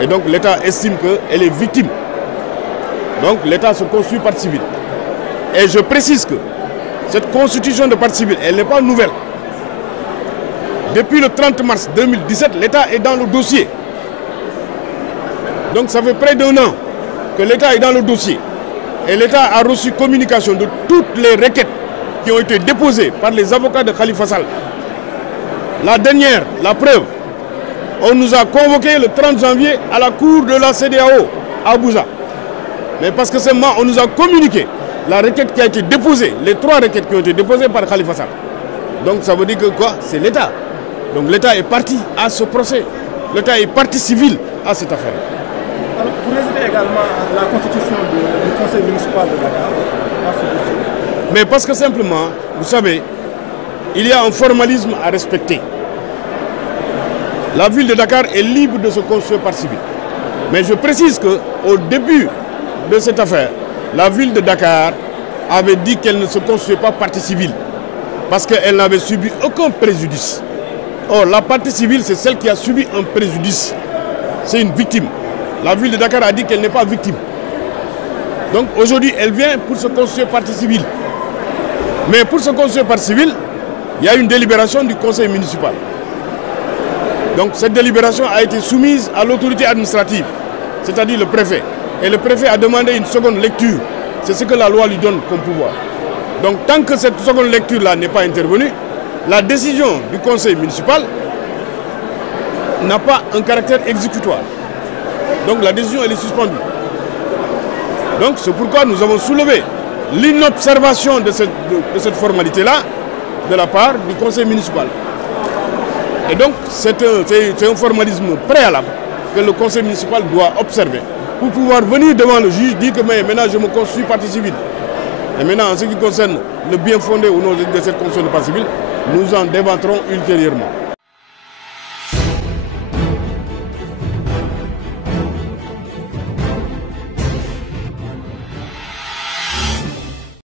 Et donc l'État estime qu'elle est victime. Donc l'État se constitue partie civile. Et je précise que cette constitution de partie civile, elle n'est pas nouvelle. Depuis le 30 mars 2017, l'État est dans le dossier. Donc ça fait près d'un an que l'État est dans le dossier. Et l'État a reçu communication de toutes les requêtes qui ont été déposées par les avocats de Khalifa Sall. La dernière, la preuve, on nous a convoqués le 30 janvier à la cour de la CEDEAO à Abuja. Mais parce que seulement on nous a communiqué la requête qui a été déposée, les 3 requêtes qui ont été déposées par Khalifa Sall. Donc ça veut dire que quoi? C'est l'État. Donc l'État est parti à ce procès. L'État est partie civile à cette affaire. Alors, vous résidez également à la constitution du conseil municipal de Dakar. Mais parce que simplement, vous savez, il y a un formalisme à respecter. La ville de Dakar est libre de se construire par civil. Mais je précise qu'au début de cette affaire, la ville de Dakar avait dit qu'elle ne se construisait pas partie civile parce qu'elle n'avait subi aucun préjudice. Or, la partie civile, c'est celle qui a subi un préjudice. C'est une victime. La ville de Dakar a dit qu'elle n'est pas victime. Donc aujourd'hui, elle vient pour se construire partie civile. Mais pour se construire partie civile, il y a une délibération du conseil municipal. Donc cette délibération a été soumise à l'autorité administrative, c'est-à-dire le préfet. Et le préfet a demandé une seconde lecture. C'est ce que la loi lui donne comme pouvoir. Donc tant que cette seconde lecture-là n'est pas intervenue, la décision du conseil municipal n'a pas un caractère exécutoire. Donc la décision elle est suspendue. Donc c'est pourquoi nous avons soulevé l'inobservation de cette formalité-là de la part du conseil municipal. Et donc c'est un formalisme préalable que le conseil municipal doit observer pour pouvoir venir devant le juge, dire que maintenant je me constitue partie civile. Et maintenant en ce qui concerne le bien fondé ou non de cette constitution de partie civile, nous en débattrons ultérieurement.